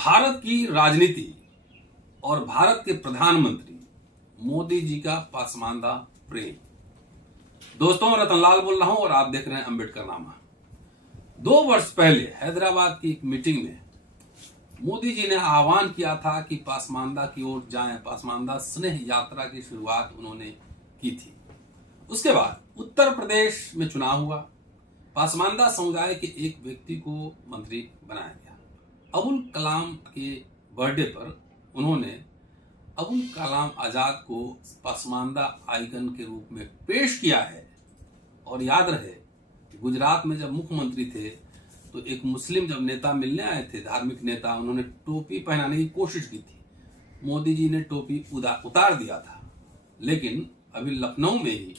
भारत की राजनीति और भारत के प्रधानमंत्री मोदी जी का पसमानदा प्रेम। दोस्तों, मैं रतनलाल बोल रहा हूं और आप देख रहे हैं अम्बेडकरनामा। 2 वर्ष पहले हैदराबाद की एक मीटिंग में मोदी जी ने आह्वान किया था कि पसमानदा की ओर जाएं। पसमानदा स्नेह यात्रा की शुरुआत उन्होंने की थी। उसके बाद उत्तर प्रदेश में चुनाव हुआ। पसमानदा समुदाय के एक व्यक्ति को मंत्री बनाया गया। अबुल कलाम के बर्थडे पर उन्होंने अबुल कलाम आजाद को पसमानदा आइकन के रूप में पेश किया है। और याद रहे, गुजरात में जब मुख्यमंत्री थे तो एक मुस्लिम जब नेता मिलने आए थे, धार्मिक नेता, उन्होंने टोपी पहनाने की कोशिश की थी। मोदी जी ने टोपी उतार दिया था। लेकिन अभी लखनऊ में ही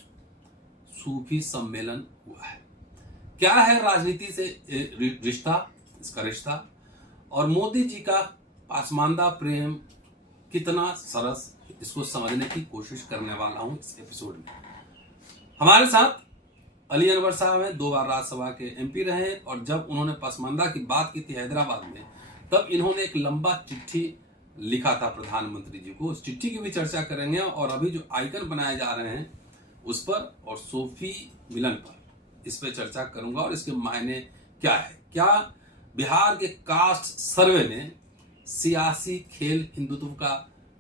सूफी सम्मेलन हुआ है। क्या है राजनीति से रिश्ता, इसका रिश्ता, और मोदी जी का पसमानदा प्रेम कितना सरस, इसको समझने की कोशिश करने वाला हूं इस एपिसोड में। हमारे साथ अली अनवर साहब हैं, 2 बार राज्यसभा के एमपी रहे, और जब उन्होंने पसमानदा की बात की थी हैदराबाद में, तब इन्होंने एक लंबा चिट्ठी लिखा था प्रधानमंत्री जी को। उस चिट्ठी की भी चर्चा करेंगे और अभी जो आइकन बनाए जा रहे हैं उस पर और सूफी मिलन पर, इस पर चर्चा करूंगा और इसके मायने क्या है। क्या बिहार के कास्ट सर्वे ने सियासी खेल हिंदुत्व का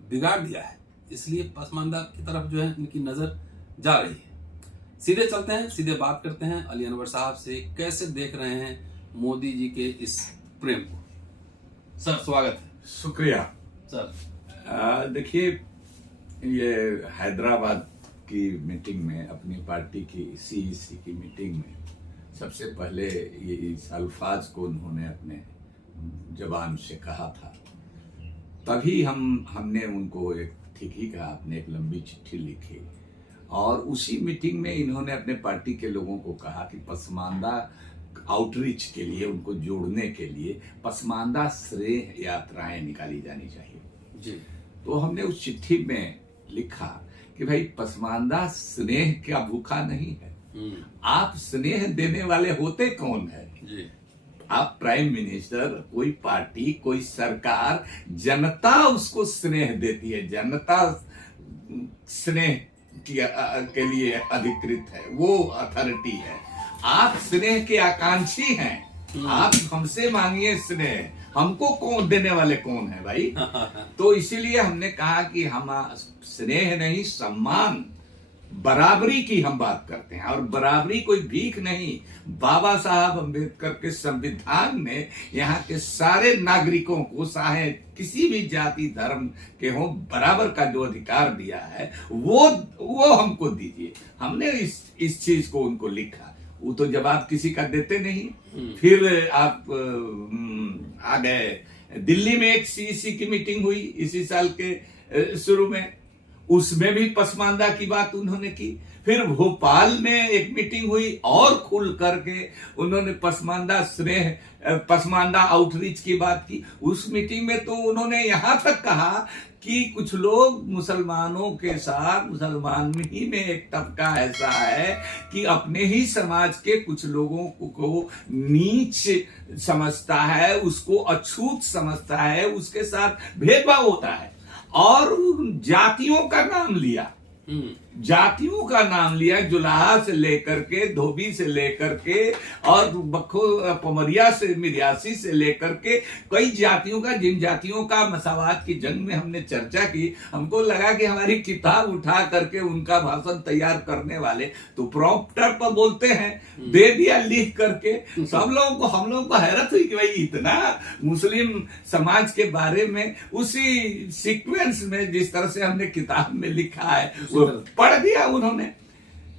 बिगाड़ दिया है, इसलिए पसमानदा की तरफ जो है इनकी नजर जा रही है। सीधे चलते हैं, सीधे बात करते हैं अली अनवर साहब से। कैसे देख रहे हैं मोदी जी के इस प्रेम को? सर, स्वागत है। शुक्रिया सर। देखिए, ये हैदराबाद की मीटिंग में, अपनी पार्टी की सीईसी की मीटिंग में, सबसे पहले ये इस अल्फाज को उन्होंने अपने जबान से कहा था। तभी हमने उनको एक ठीक ही कहा, आपने एक लंबी चिट्ठी लिखी और उसी मीटिंग में इन्होंने अपने पार्टी के लोगों को कहा कि पसमानदा आउटरीच के लिए, उनको जोड़ने के लिए पसमानदा स्नेह यात्राएं निकाली जानी चाहिए जी। तो हमने उस चिट्ठी में लिखा कि भाई, पसमानदा स्नेह का भूखा नहीं है। आप स्नेह देने वाले होते कौन है जी? आप प्राइम मिनिस्टर, कोई पार्टी, कोई सरकार, जनता उसको स्नेह देती है। जनता स्नेह के लिए अधिकृत है, वो अथॉरिटी है। आप स्नेह के आकांक्षी हैं। आप हमसे मांगिए स्नेह, हमको कौन देने वाले कौन है भाई? तो इसीलिए हमने कहा कि हम स्नेह नहीं, सम्मान, बराबरी की हम बात करते हैं। और बराबरी कोई भीख नहीं। बाबा साहब अम्बेडकर के संविधान ने यहाँ के सारे नागरिकों को, चाहे किसी भी जाति धर्म के हो, बराबर का जो अधिकार दिया है वो हमको दीजिए। हमने इस चीज को उनको लिखा। वो तो जवाब किसी का देते नहीं। फिर आप आ गए, दिल्ली में एक सीईसी की मीटिंग हुई इसी साल के शुरू में, उसमें भी पसमानदा की बात उन्होंने की। फिर भोपाल में एक मीटिंग हुई और खुल करके उन्होंने पसमानदा स्नेह, पसमानदा आउटरीच की बात की। उस मीटिंग में तो उन्होंने यहां तक कहा कि कुछ लोग मुसलमानों के साथ, मुसलमान ही में एक तबका ऐसा है कि अपने ही समाज के कुछ लोगों को नीच समझता है, उसको अछूत समझता है, उसके साथ भेदभाव होता है। और जातियों का नाम लिया, जातियों का नाम लिया, जुलाहा से लेकर के, धोबी से लेकर के, और बखो पमरिया से, मिर्यासी से लेकर के, कई जातियों का, जिन जातियों का मसावात की जंग में हमने चर्चा की। हमको लगा कि हमारी किताब उठा करके उनका भाषण तैयार करने वाले तो प्रॉम्प्टर पर बोलते हैं, दे दिया लिख करके। हम लोगों को हैरत हुई कि भाई, इतना मुस्लिम समाज के बारे में उसी सीक्वेंस में जिस तरह से हमने किताब में लिखा है वो पढ़ दिया उन्होंने।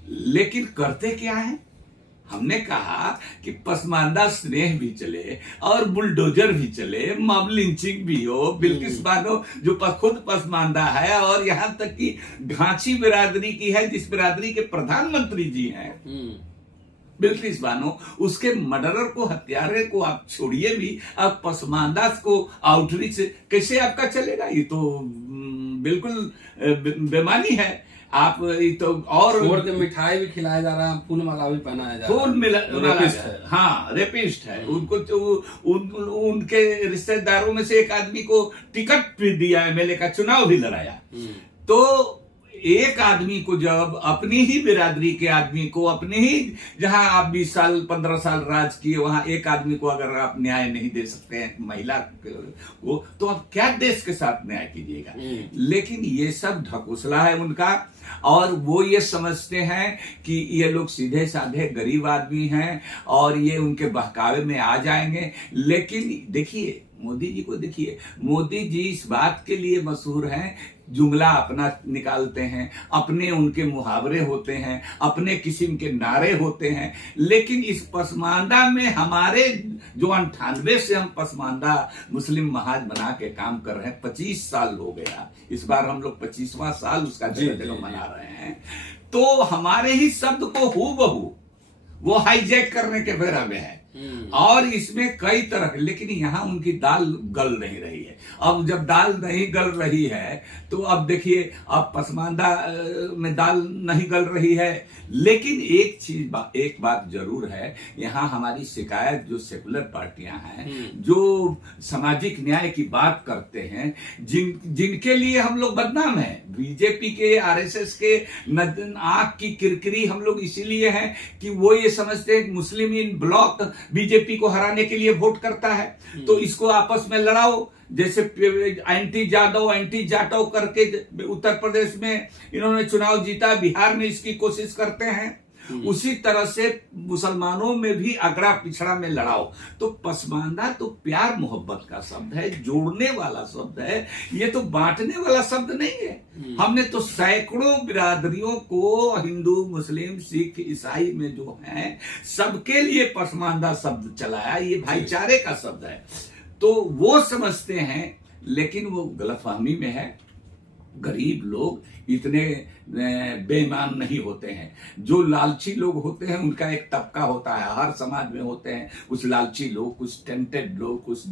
लेकिन करते क्या है? हमने कहा कि पसमानदा स्नेह भी चले और बुलडोजर भी चले, मॉब लिंचिंग भी हो, बिल्किस बानो जो खुद पसमानदा है, और यहां तक कि घांची बिरादरी की है, जिस बिरादरी के प्रधानमंत्री जी हैं बिल्किस बानो, उसके मर्डरर को, हत्यारे को आप छोड़िए भी, आप पसमानदा को आउटरीच कैसे आपका चलेगा? ये तो बिल्कुल बेमानी है। आप ये तो और छोड़ के मिठाई भी खिलाया जा रहा है, फूल माला भी पहनाया जा रहा फूल है। मिला रेपिस्ट है। हाँ रेपिस्ट है। उनको तो उनके रिश्तेदारों में से एक आदमी को टिकट भी दिया, एमएलए का चुनाव भी लड़ाया। तो एक आदमी को जब अपनी ही बिरादरी के आदमी को, अपने ही जहां आप 20 साल 15 साल राज किए वहां एक आदमी को अगर आप न्याय नहीं दे सकते हैं महिला को, तो आप क्या देश के साथ न्याय कीजिएगा। लेकिन ये सब ढकोसला है उनका, और वो ये समझते हैं कि ये लोग सीधे साधे गरीब आदमी हैं और ये उनके बहकावे में आ जाएंगे। लेकिन देखिए मोदी जी को, देखिए मोदी जी इस बात के लिए मशहूर हैं, जुमला अपना निकालते हैं, अपने उनके मुहावरे होते हैं, अपने किस्म के नारे होते हैं। लेकिन इस पसमानदा में हमारे जो 98 से हम पसमानदा मुस्लिम महाज बना के काम कर रहे हैं, 25 साल हो गया, इस बार हम लोग 25वां साल उसका जगह मना रहे हैं। तो हमारे ही शब्द को हूबहू वो हाईजैक करने के फेरा में है, और इसमें कई तरह, लेकिन यहां उनकी दाल गल नहीं रही है। अब जब दाल नहीं गल रही है तो अब देखिए, अब पसमानदा में दाल नहीं गल रही है। लेकिन एक बात जरूर है, यहाँ हमारी शिकायत जो सेकुलर पार्टियां हैं, जो सामाजिक न्याय की बात करते हैं, जिनके लिए हम लोग बदनाम हैं, बीजेपी के, आरएसएस के आंख की किरकिरी हम लोग इसीलिए हैं कि वो ये समझते हैं कि मुस्लिम इन ब्लॉक बीजेपी को हराने के लिए वोट करता है, तो इसको आपस में लड़ाओ। जैसे एंटी जादव एंटी जाटव करके उत्तर प्रदेश में इन्होंने चुनाव जीता, बिहार में इसकी कोशिश करते हैं, उसी तरह से मुसलमानों में भी अगड़ा पिछड़ा में लड़ाओ। तो पसमानदा तो प्यार मोहब्बत का शब्द है, जोड़ने वाला शब्द है, ये तो बांटने वाला शब्द नहीं है। हमने तो सैकड़ों बिरादरियों को, हिंदू मुस्लिम सिख ईसाई में जो है, सबके लिए पसमानदा शब्द चलाया, ये भाईचारे का शब्द है। तो वो समझते हैं, लेकिन वो गलतफहमी में है। गरीब लोग इतने बेईमान नहीं होते हैं। जो लालची लोग होते हैं उनका एक तबका होता है, हर समाज में होते हैं कुछ लालची लोग, कुछ टेंटेड लोग, कुछ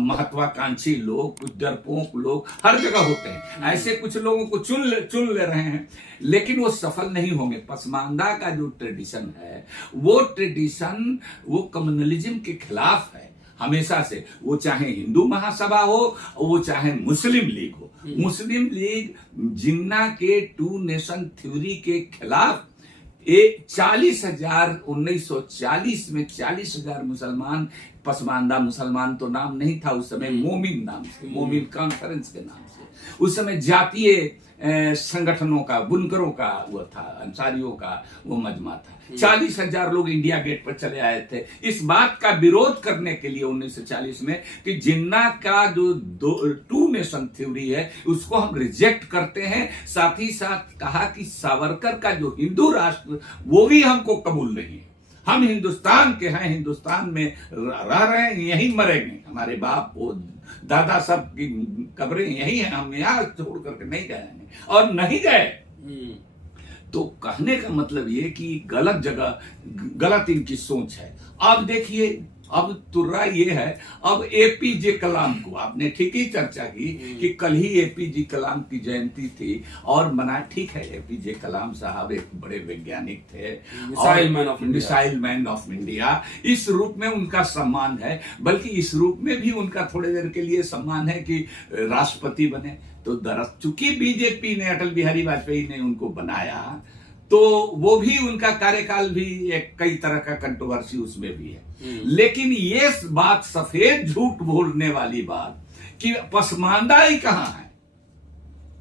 महत्वाकांक्षी लोग, कुछ डरपोक लोग, हर जगह होते हैं। ऐसे कुछ लोगों को चुन ले रहे हैं, लेकिन वो सफल नहीं होंगे। पसमानदा का जो ट्रेडिशन है, वो ट्रेडिशन वो कम्युनलिज्म के खिलाफ है हमेशा से। वो चाहे हिंदू महासभा हो, वो चाहे मुस्लिम लीग हो। मुस्लिम लीग जिन्ना के 2 नेशन थ्योरी के खिलाफ 40,000 1940 में 40,000 मुसलमान, पसमानदा मुसलमान तो नाम नहीं था उस समय, मोमिन नाम से, मोमिन कॉन्फ्रेंस के नाम से, उस समय जातीय संगठनों का, बुनकरों का वो था, अंसारियों का वो मजमा था। 40,000 लोग इंडिया गेट पर चले आए थे इस बात का विरोध करने के लिए 1940 में कि जिन्ना का जो 2 नेशन थ्योरी है उसको हम रिजेक्ट करते हैं। साथ ही साथ कहा कि सावरकर का जो हिंदू राष्ट्र वो भी हमको कबूल नहीं है। हम हिंदुस्तान के हैं, हिंदुस्तान में रह रहे हैं, यहीं मरेंगे, हमारे बाप वो दादा सब की कब्रें यही हैं, हम यहाँ छोड़ करके नहीं जाएंगे, और नहीं गए। तो कहने का मतलब ये कि गलत जगह गलत इनकी सोच है। अब देखिए, अब तुर्रा ये है, अब एपीजे कलाम को आपने ठीक ही चर्चा की कि कल ही एपीजे कलाम की जयंती थी, और मना ठीक है, एपीजे कलाम साहब एक बड़े वैज्ञानिक थे, मिसाइल मैन ऑफ इंडिया, इस रूप में उनका सम्मान है। बल्कि इस रूप में भी उनका थोड़ी देर के लिए सम्मान है कि राष्ट्रपति बने। तो चूंकि बीजेपी ने, अटल बिहारी वाजपेयी ने उनको बनाया, तो वो भी उनका कार्यकाल भी एक कई तरह का कंट्रोवर्सी उसमें भी है। लेकिन ये बात सफेद झूठ बोलने वाली बात कि पसमानदा ही कहां है,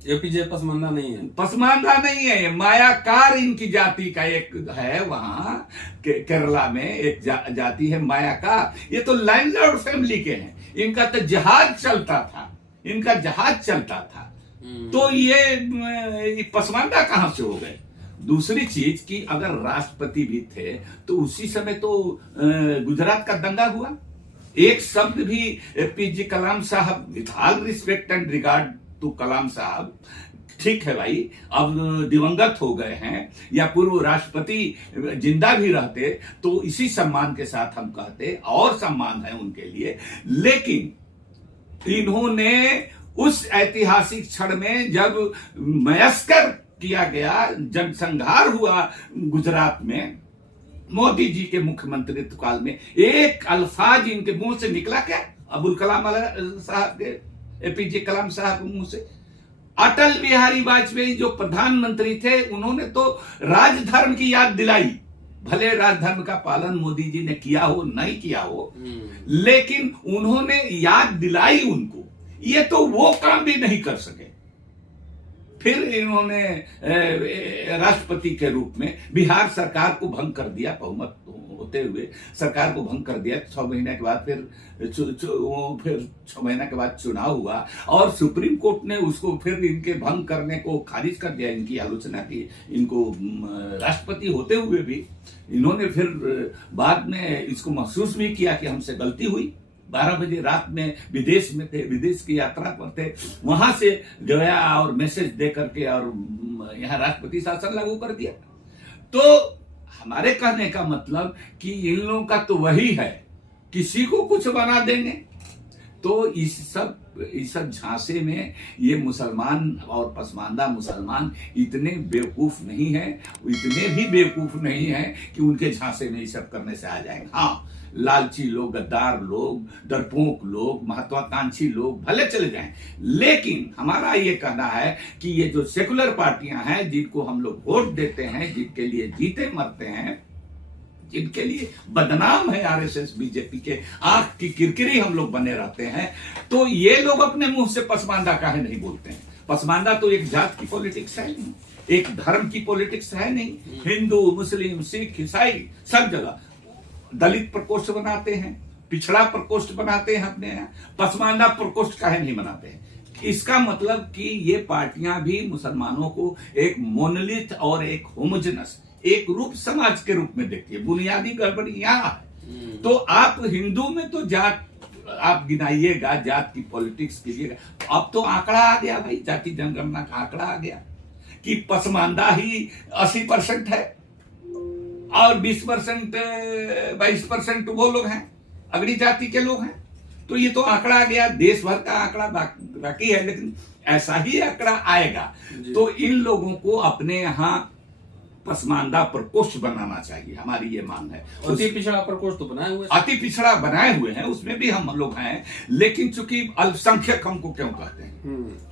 एपीजे पसमानदा नहीं है, पसमानदा नहीं है, ये मायाकार इनकी जाति का एक है। वहां केरला में एक जाति है मायाकार, ये तो लैंडलॉर्ड फैमिली के हैं, इनका तो जहाज चलता था, इनका जहाज चलता था। तो ये पसमानदा कहां से हो गए। दूसरी चीज कि अगर राष्ट्रपति भी थे तो उसी समय तो गुजरात का दंगा हुआ, एक शब्द भी पीजे कलाम साहब, with all respect and regard to Kalam साहब, ठीक है भाई, अब दिवंगत हो गए हैं, या पूर्व राष्ट्रपति जिंदा भी रहते तो इसी सम्मान के साथ हम कहते, और सम्मान है उनके लिए। लेकिन इन्होंने उस ऐतिहासिक क्षण में जब मयस्कर किया गया, जनसंहार हुआ गुजरात में मोदी जी के मुख्यमंत्रित्व काल में, एक अल्फाज इनके मुंह से निकला क्या? अबुल कलाम साहब के, एपीजे कलाम साहब के मुंह से। अटल बिहारी वाजपेयी जो प्रधानमंत्री थे, उन्होंने तो राजधर्म की याद दिलाई। भले राजधर्म का पालन मोदी जी ने किया हो नहीं किया हो, लेकिन उन्होंने याद दिलाई उनको। ये तो वो काम भी नहीं कर सके। फिर इन्होंने राष्ट्रपति के रूप में बिहार सरकार को भंग कर दिया, बहुमत होते हुए सरकार को भंग कर दिया। 6 महीने के बाद फिर 6 महीने के बाद चुनाव हुआ और सुप्रीम कोर्ट ने उसको फिर इनके भंग करने को खारिज कर दिया, इनकी आलोचना की। इनको राष्ट्रपति होते हुए भी इन्होंने फिर बाद में इसको महसूस भी किया कि हमसे गलती हुई। 12 बजे रात में विदेश में थे, विदेश की यात्रा पर थे, वहां से गया और मैसेज दे करके और यहाँ राष्ट्रपति शासन लागू कर दिया। तो हमारे कहने का मतलब कि इन लोगों का तो वही है, किसी को कुछ बना देंगे। तो इस सब झांसे में ये मुसलमान और पसमानदा मुसलमान इतने बेवकूफ नहीं है, इतने भी बेवकूफ नहीं है कि उनके झांसे में ये सब करने से आ जाएंगे। हाँ, लालची लोग, गद्दार लोग, डरपोक लोग, महत्वाकांक्षी लोग भले चले जाएं, लेकिन हमारा ये कहना है कि ये जो सेकुलर पार्टियां हैं, जिनको हम लोग वोट देते हैं, जिनके लिए जीते मरते हैं, जिनके लिए बदनाम है आरएसएस बीजेपी के, आंख की किरकिरी हम लोग बने रहते हैं, तो ये लोग अपने मुंह से पसमानदा काहे नहीं बोलते हैं? पसमानदा तो एक जात की पॉलिटिक्स है नहीं, एक धर्म की पॉलिटिक्स है नहीं। हिंदू, मुस्लिम, सिख, ईसाई सब जगह दलित प्रकोष्ठ बनाते हैं, पिछड़ा प्रकोष्ठ बनाते हैं, अपने यहाँ पसमानदा प्रकोष्ठ काहे नहीं बनाते हैं? इसका मतलब कि ये पार्टियां भी मुसलमानों को एक मोनोलिथ और एक होमोजेनस, एक रूप समाज के रूप में देखती है। बुनियादी गड़बड़ी यहाँ है। तो आप हिंदू में तो जात आप गिनाइएगा, जात की पॉलिटिक्स कीजिएगा। अब तो आंकड़ा आ गया भाई, जाति जनगणना का आंकड़ा आ गया कि पसमानदा ही 80% है और 20% 22% वो लोग हैं, अगड़ी जाति के लोग हैं। तो ये तो आंकड़ा आ गया, देश भर का आंकड़ा बाकी है, लेकिन ऐसा ही आंकड़ा आएगा। तो इन लोगों को अपने यहाँ पसमानदा प्रकोष्ठ बनाना चाहिए, हमारी ये मांग है। अति पिछड़ा प्रकोष्ठ तो बनाए हुए, अति पिछड़ा बनाए हुए हैं, उसमें भी हम लोग हैं, लेकिन चूंकि अल्पसंख्यक हमको क्यों कहते हैं?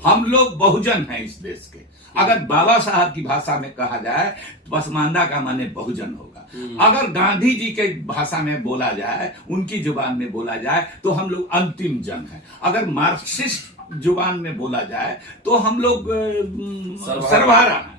हम लोग बहुजन हैं इस देश के। अगर बाबा साहब की भाषा में कहा जाए तो पसमानदा का माने बहुजन होगा। अगर गांधी जी के भाषा में बोला जाए, उनकी जुबान में बोला जाए, तो हम लोग अंतिम जन हैं। अगर मार्क्सिस्ट जुबान में बोला जाए तो हम लोग सर्वहारा हैं।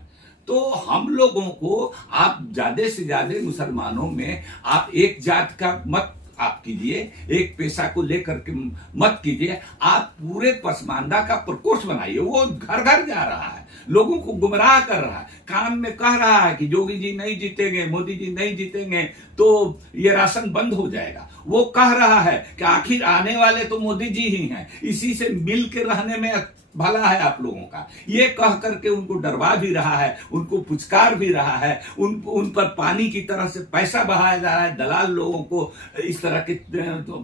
तो हम लोगों को आप ज्यादा से ज्यादा मुसलमानों में आप एक जात का मत आप कीजिए, एक पेशा को लेकर के मत कीजिए, आप पूरे पसमानदा का प्रकोष्ठ बनाइए। वो घर घर जा रहा है, लोगों को गुमराह कर रहा है, कान में कह रहा है कि योगी जी नहीं जीतेंगे, मोदी जी नहीं जीतेंगे तो ये राशन बंद हो जाएगा। वो कह रहा है कि आखिर आने वाले तो मोदी जी ही हैं, इसी से मिल के रहने में भला है आप लोगों का। ये कह करके उनको डरवा भी रहा है, उनको पुचकार भी रहा है, उन पर पानी की तरह से पैसा बहाया जा रहा है। दलाल लोगों को, इस तरह के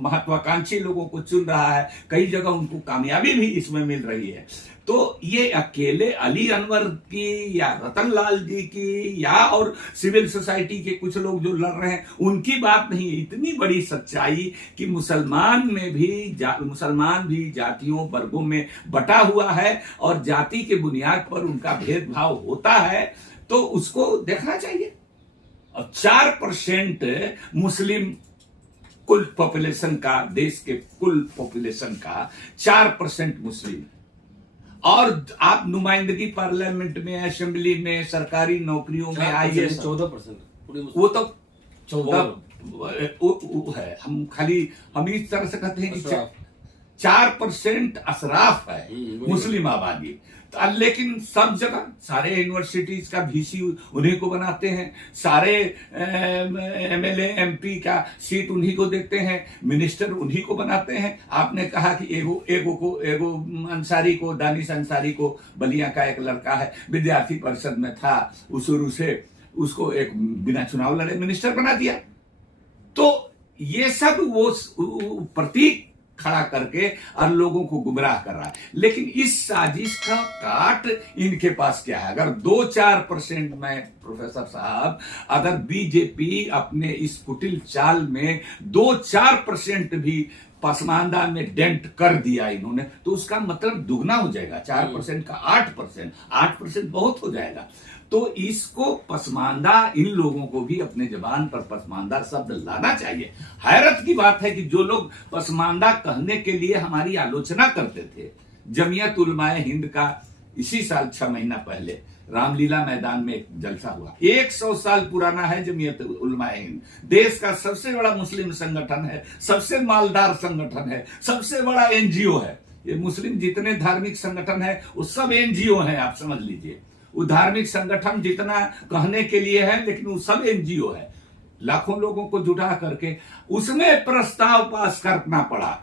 महत्वाकांक्षी लोगों को चुन रहा है। कई जगह उनको कामयाबी भी इसमें मिल रही है। तो ये अकेले अली अनवर की या रतन लाल जी की या और सिविल सोसाइटी के कुछ लोग जो लड़ रहे हैं उनकी बात नहीं। इतनी बड़ी सच्चाई कि मुसलमान भी जातियों वर्गों में बटा हुआ है और जाति के बुनियाद पर उनका भेदभाव होता है, तो उसको देखना चाहिए। और 4% मुस्लिम कुल पॉपुलेशन का, देश के कुल पॉपुलेशन का 4% मुस्लिम, और आप नुमाइंदगी पार्लियामेंट में, असेंबली में, सरकारी नौकरियों में आइए 14%, वो तो 14 है। हम इस तरह से कहते हैं कि 4% अशराफ है मुस्लिम आबादी। लेकिन सब जगह सारे यूनिवर्सिटीज का वीसी उन्हीं को बनाते हैं, सारे एमएलए एमपी का सीट उन्हीं को देते हैं, मिनिस्टर उन्हीं को बनाते हैं। आपने कहा कि एगो अंसारी को, दानिश अंसारी को, बलिया का एक लड़का है, विद्यार्थी परिषद में था, शुरू से उसको एक बिना चुनाव लड़े मिनिस्टर बना दिया। तो ये सब वो प्रतीक खड़ा करके और लोगों को गुमराह कर रहा है। लेकिन इस साजिश का काट इनके पास क्या है? अगर 2-4% में प्रोफेसर साहब, अगर बीजेपी अपने इस कुटिल चाल में 2-4% भी पसमानदा में डेंट कर दिया इन्होंने, तो उसका मतलब दुगना हो जाएगा। 4% का 8%, 8% बहुत हो जाएगा। तो इसको पसमानदा, इन लोगों को भी अपने जबान पर पसमानदा शब्द लाना चाहिए। हैरत की बात है कि जो लोग पसमानदा कहने के लिए हमारी आलोचना करते थे, जमीयत उलमाए हिंद का इसी साल 6 महीना पहले रामलीला मैदान में एक जलसा हुआ। 100 साल पुराना है जमीयत उलमाए हिंद, देश का सबसे बड़ा मुस्लिम संगठन है, सबसे मालदार संगठन है, सबसे बड़ा एनजीओ है। ये मुस्लिम जितने धार्मिक संगठन है वो सब एनजीओ है, आप समझ लीजिए। वो धार्मिक संगठन जितना कहने के लिए है, लेकिन वो सब एनजीओ है। लाखों लोगों को जुटा करके उसमें प्रस्ताव पास करना पड़ा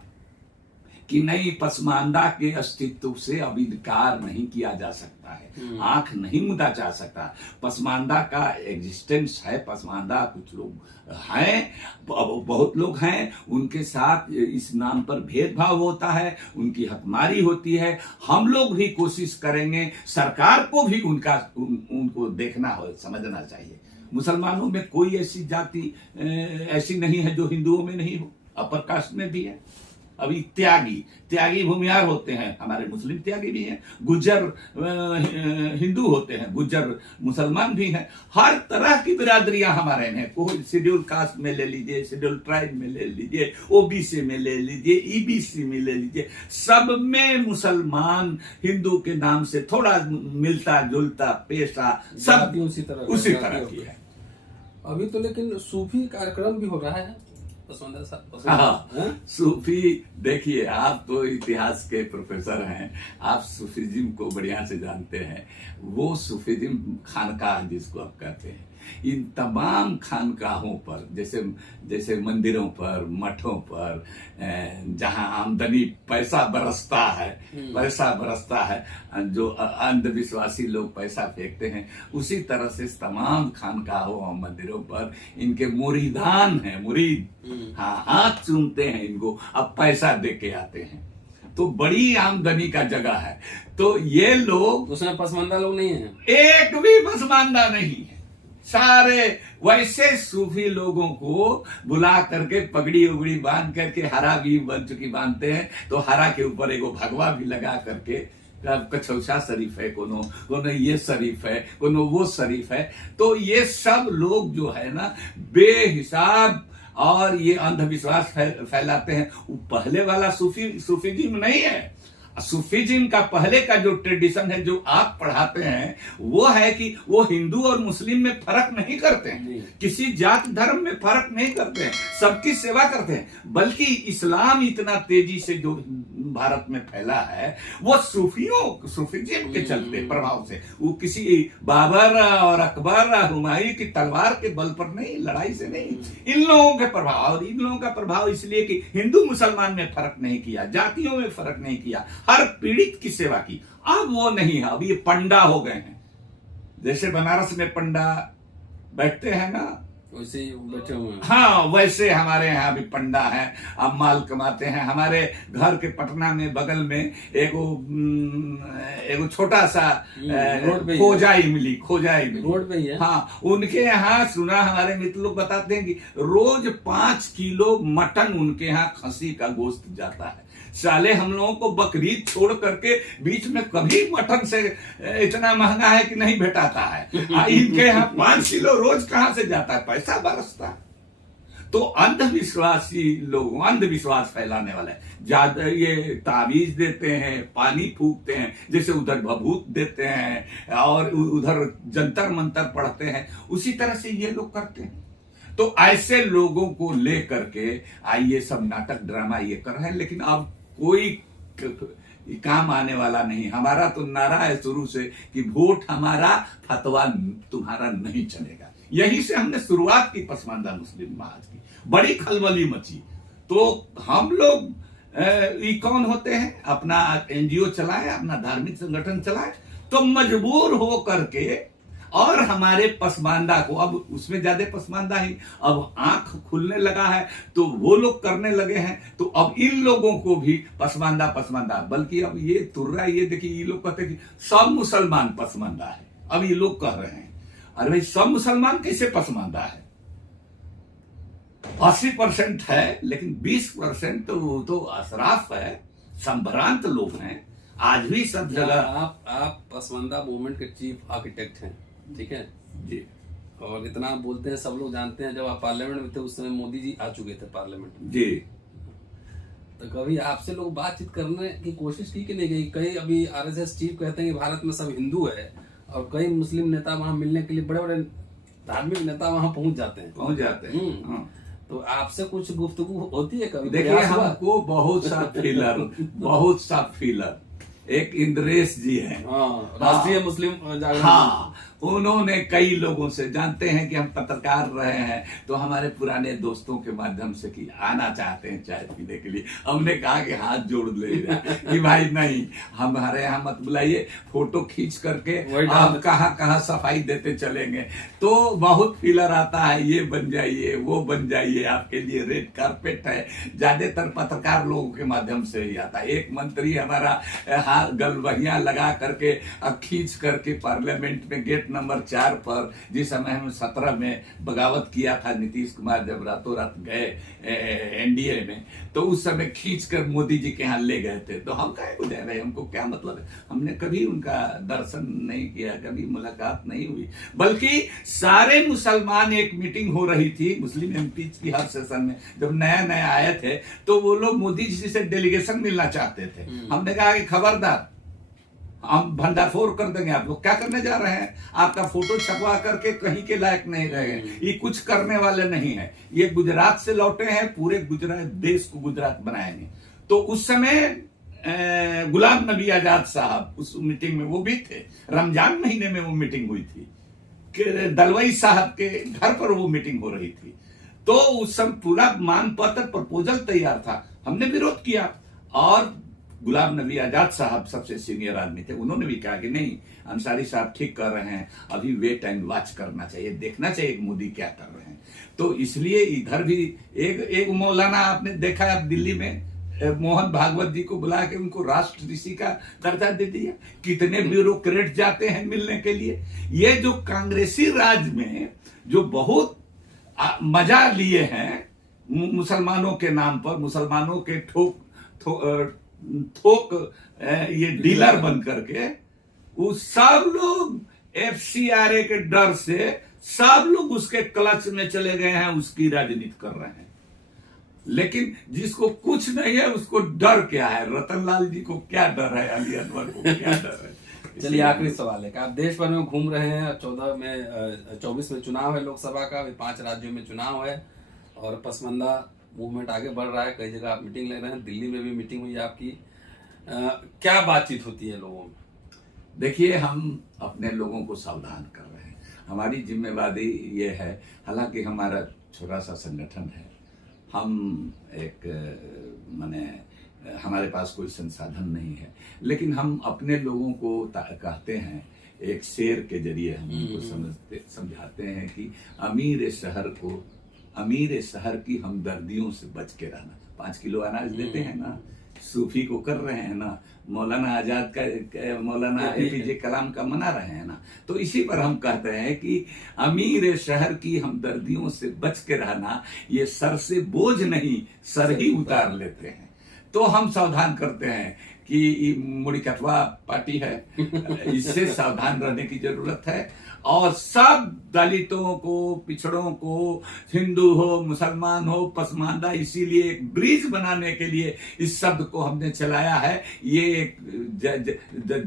कि नहीं, पसमानदा के अस्तित्व से अब इनकार नहीं किया जा सकता है, आंख नहीं मुदा जा सकता। पसमानदा का एग्जिस्टेंस है, पसमानदा कुछ लोग हैं, बहुत लोग हैं, उनके साथ इस नाम पर भेदभाव होता है, उनकी हकमारी होती है। हम लोग भी कोशिश करेंगे, सरकार को भी उनको देखना हो, समझना चाहिए। मुसलमानों में कोई ऐसी जाति ऐसी नहीं है जो हिंदुओं में नहीं हो, अपर कास्ट में भी है। अभी त्यागी भूमिहार होते हैं, हमारे मुस्लिम त्यागी भी हैं, गुज्जर हिंदू होते हैं, गुज्जर मुसलमान भी हैं। हर तरह की बिरादरियां हमारे हैं। कोई शेड्यूल कास्ट में ले लीजिए, शेड्यूल ट्राइब में ले लीजिए, ओबीसी में ले लीजिए, ईबीसी में ले लीजिए, सब में मुसलमान हिंदू के नाम से थोड़ा मिलता जुलता पेशा सब उसी तरह की है। अभी तो लेकिन सूफी कार्यक्रम भी हो रहा है। सूफी, देखिए आप तो इतिहास के प्रोफेसर हैं, आप सूफीज्म को बढ़िया से जानते हैं। वो सूफीज्म खानकाह जिसको आप कहते हैं, इन तमाम खानकाहों पर, जैसे मंदिरों पर, मठों पर, जहां आमदनी पैसा बरसता है, जो अंधविश्वासी लोग पैसा फेंकते हैं, उसी तरह से तमाम खानकाहों और मंदिरों पर इनके मुरीदान हैं, मुरीद, हाँ, हाथ चूमते हैं इनको, अब पैसा दे के आते हैं। तो बड़ी आमदनी का जगह है। तो ये लोग, उसमें पसमानदा लोग नहीं है, एक भी पसमानदा नहीं है। सारे वैसे सूफी लोगों को बुला करके पगड़ी उगड़ी बांध करके, हरा भी बन चुकी बांधते हैं, तो हरा के ऊपर एगो भगवा भी लगा करके, कछौसा शरीफ है, कोनो ये शरीफ है, कोनो वो शरीफ है। तो ये सब लोग जो है ना, बेहिसाब और ये अंधविश्वास फैलाते हैं। वो पहले वाला सूफीज्म नहीं है। सूफीज्म का पहले का जो ट्रेडिशन है, जो आप पढ़ाते हैं, वो है कि वो हिंदू और मुस्लिम में फर्क नहीं करते हैं, किसी जात धर्म में फर्क नहीं करते हैं, सबकी सेवा करते हैं। बल्कि इस्लाम इतना तेजी से जो भारत में फैला है, वो सूफीज्म के चलते प्रभाव से, वो किसी बाबर और अकबर हुमायूं की तलवार के बल पर नहीं, लड़ाई से नहीं, इन लोगों के प्रभाव। और इन लोगों का प्रभाव इसलिए कि हिंदू मुसलमान में फर्क नहीं किया, जातियों में फर्क नहीं किया, हर पीड़ित की सेवा की। अब वो नहीं है, अब ये पंडा हो गए हैं। जैसे बनारस में पंडा बैठते हैं ना, वैसे बैठे हुए हैं। हाँ, वैसे हमारे यहाँ भी पंडा है, अब माल कमाते हैं। हमारे घर के पटना में बगल में एगो छोटा सा खोजाई मिली रोड पे ही है। हाँ, उनके यहाँ सुना, हमारे मित्र लोग बताते हैं कि रोज 5 किलो मटन उनके यहाँ खसी का गोश्त जाता है। साले हम लोगों को बकरीद छोड़ करके बीच में कभी मटन से इतना महंगा है कि नहीं भेटाता है। इनके यहाँ 5 किलो रोज कहां से जाता है, पैसा बरसता है। तो अंधविश्वासी लोग, अंधविश्वास फैलाने वाले ज्यादा, ये तावीज देते हैं, पानी फूकते हैं, जैसे उधर भभूत देते हैं और उधर जंतर मंतर पढ़ते हैं, उसी तरह से ये लोग करते हैं। तो ऐसे लोगों को लेकर के आइए सब नाटक ड्रामा ये कर रहे हैं, लेकिन अब कोई काम आने वाला नहीं। हमारा तो नारा है शुरू से कि वोट हमारा, फतवा तुम्हारा नहीं चलेगा। यहीं से हमने शुरुआत की पसमानदा मुस्लिम समाज की, बड़ी खलबली मची। तो हम लोग ये कौन होते हैं, अपना एनजीओ चलाए, अपना धार्मिक संगठन चलाए, तो मजबूर हो करके और हमारे पसमानदा को, अब उसमें ज्यादा पसमानदा ही अब आंख खुलने लगा है तो वो लोग करने लगे हैं, तो अब इन लोगों को भी पसमानदा पसमानदा, बल्कि अब ये तुर्रा, ये देखिए ये लोग कहते हैं कि सब मुसलमान पसमानदा है। अब ये लोग कह रहे हैं अरे भाई सब मुसलमान कैसे पसमानदा है? 80% है, लेकिन 20% तो वो तो अशराफ है, संभ्रांत लोग हैं। आज भी सब जगह आप पसमानदा मूवमेंट के चीफ आर्किटेक्ट हैं, ठीक है जी, और इतना बोलते हैं, सब लोग जानते हैं। जब आप पार्लियामेंट में थे उस समय मोदी जी आ चुके थे पार्लियामेंट में जी। तो कभी आपसे लोग बातचीत करने की कोशिश की कि नहीं गई? कई अभी आरएसएस चीफ कहते हैं कि भारत में सब हिंदू है, और कई मुस्लिम नेता वहां मिलने के लिए, बड़े बड़े धार्मिक नेता वहां पहुंच जाते हैं। हाँ। तो आपसे कुछ गुफ्तगू होती है कभी? देखिए हमको बहुत सा फीलर एक इंद्रेश जी हैं, राष्ट्रीय मुस्लिम जागरण। हाँ, उन्होंने कई लोगों से, जानते हैं कि हम पत्रकार रहे हैं तो हमारे पुराने दोस्तों के माध्यम से कि आना चाहते हैं चाय पीने के लिए। हमने कहा कि हाथ जोड़ ले कि भाई नहीं, हमारे यहाँ मत बुलाइए, फोटो खींच करके आप कहाँ सफाई देते चलेंगे। तो बहुत फीलर आता है, ये बन जाइए वो बन जाइए, आपके लिए रेड कारपेट है। ज्यादातर पत्रकार लोगों के माध्यम से ही आता है। एक मंत्री हमारा गलबहिया लगा करके खींच करके पार्लियामेंट में गेट नंबर 4 पर, जिस समय हम 17 में बगावत किया था नीतीश कुमार जब रातों रात गए एनडीए में, तो उस समय खींच कर मोदी जी के यहाँ ले गए थे। तो हम कहे को जाए भाई, हमको क्या मतलब है? हमने कभी उनका दर्शन नहीं किया, कभी मुलाकात नहीं हुई। बल्कि सारे मुसलमान, एक मीटिंग हो रही थी मुस्लिम एमपी की हर सेशन में, जब नया नया आए थे तो वो लोग मोदी जी से डेलीगेशन मिलना चाहते थे। हमने कहा कि खबरदार, हम भंडाफोड़ कर देंगे, आप लोग क्या करने जा रहे हैं? आपका फोटो छपवा करके कहीं के लायक नहीं रहेंगे, ये कुछ करने वाले नहीं है। ये गुजरात से लौटे हैं, पूरे गुजरात देश को गुजरात बनाएंगे। तो उस समय गुलाम नबी आजाद साहब उस मीटिंग में वो भी थे। रमजान महीने में वो मीटिंग हुई थी, दलवाई साहब के घर पर वो मीटिंग हो रही थी। तो उस समय पूरा मांग पत्र प्रपोजल तैयार था, हमने विरोध किया। और गुलाम नबी आजाद साहब सबसे सीनियर आदमी थे, उन्होंने भी कहा कि नहीं, अंसारी साहब ठीक कर रहे हैं, अभी वेट एंड वॉच करना चाहिए, देखना चाहिए कि मोदी क्या कर रहे हैं। तो इसलिए इधर भी एक मौलाना आपने देखा है, अब दिल्ली में मोहन भागवत जी को बुला के उनको राष्ट्र ऋषि का दर्जा दे दिया। कितने ब्यूरोक्रेट जाते हैं मिलने के लिए। ये जो कांग्रेसी राज में जो बहुत मजा लिए हैं मुसलमानों के नाम पर, मुसलमानों के थोक ये डीलर बन करके, वो सब लोग एफसीआरए के डर से सब लोग उसके क्लच में चले गए हैं, उसकी राजनीति कर रहे हैं। लेकिन जिसको कुछ नहीं है उसको डर क्या है? रतनलाल जी को क्या डर है? अली अनवर को क्या डर है? चलिए आखिरी सवाल है कि आप देश भर में घूम रहे हैं, 24 में चुनाव है लोकसभा का, 5 राज्यों में चुनाव है, और पसमानदा मूवमेंट आगे बढ़ रहा है। कई जगह आप मीटिंग ले रहे हैं, दिल्ली में भी मीटिंग हुई आपकी। क्या बातचीत होती है लोगों में? देखिए, हम अपने लोगों को सावधान कर रहे हैं। हमारी जिम्मेवारी ये है, हालांकि हमारा छोटा सा संगठन है, हम एक माने हमारे पास कोई संसाधन नहीं है, लेकिन हम अपने लोगों को कहते हैं, एक शेर के जरिए हम उनको समझाते हैं कि अमीर शहर की हमदर्दियों से बच के रहना। 5 किलो अनाज देते हैं ना, सूफी को कर रहे हैं ना, मौलाना आजाद का, मौलाना एपीजे कलाम का मना रहे हैं ना। तो इसी पर हम कहते हैं कि अमीर शहर की हमदर्दियों से बच के रहना, ये सर से बोझ नहीं, सर ही उतार लेते हैं। तो हम सावधान करते हैं कि मुड़ीकटवा पार्टी है, इससे सावधान रहने की जरूरत है। और सब दलितों को, पिछड़ों को, हिंदू हो, मुसलमान हो, पसमानदा, इसीलिए एक ब्रिज बनाने के लिए इस शब्द को हमने चलाया है। ये एक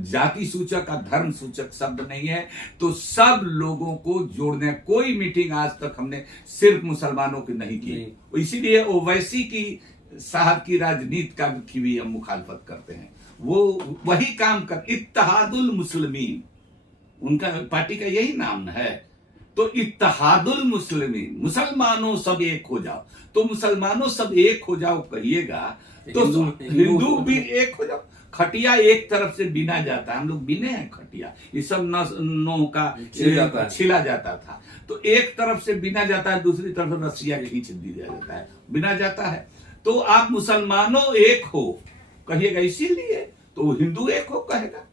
जाति सूचक और धर्म सूचक शब्द नहीं है। तो सब लोगों को जोड़ने, कोई मीटिंग आज तक हमने सिर्फ मुसलमानों की नहीं की। इसीलिए ओवैसी की साहब की राजनीति की भी हम मुखालफत करते हैं। वो वही काम कर, इत्तेहादुल मुस्लिमीन उनका पार्टी का यही नाम है। तो इत्तेहादुल मुस्लिमीन, मुसलमानों सब एक हो जाओ। तो मुसलमानों सब एक हो जाओ कहिएगा तो हिंदू भी एक हो जाओ। खटिया एक तरफ से बिना जाता है, हम लोग बिने हैं खटिया, ये सब नौ का छिला जाता था, तो एक तरफ से बिना जाता है, दूसरी तरफ से रस्सियां खींच दिया जाता है, बिना जाता है। तो आप मुसलमानों एक हो कहिएगा, इसीलिए तो हिंदू एक हो कहेगा।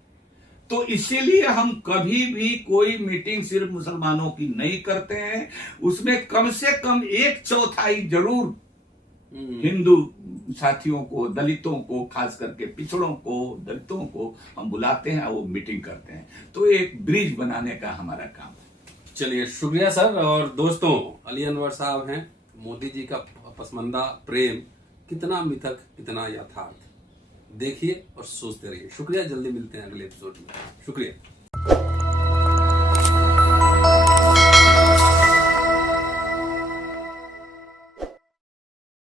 तो इसीलिए हम कभी भी कोई मीटिंग सिर्फ मुसलमानों की नहीं करते हैं, उसमें कम से कम 1/4 जरूर हिंदू साथियों को, दलितों को, खास करके पिछड़ों को, दलितों को हम बुलाते हैं और वो मीटिंग करते हैं। तो एक ब्रिज बनाने का हमारा काम है। चलिए, शुक्रिया सर। और दोस्तों, अली अनवर साहब हैं। मोदी जी का पसमानदा प्रेम कितना मिथक, कितना यथार्थ, देखिए और सोचते रहिए। शुक्रिया, जल्दी मिलते हैं अगले एपिसोड में। शुक्रिया।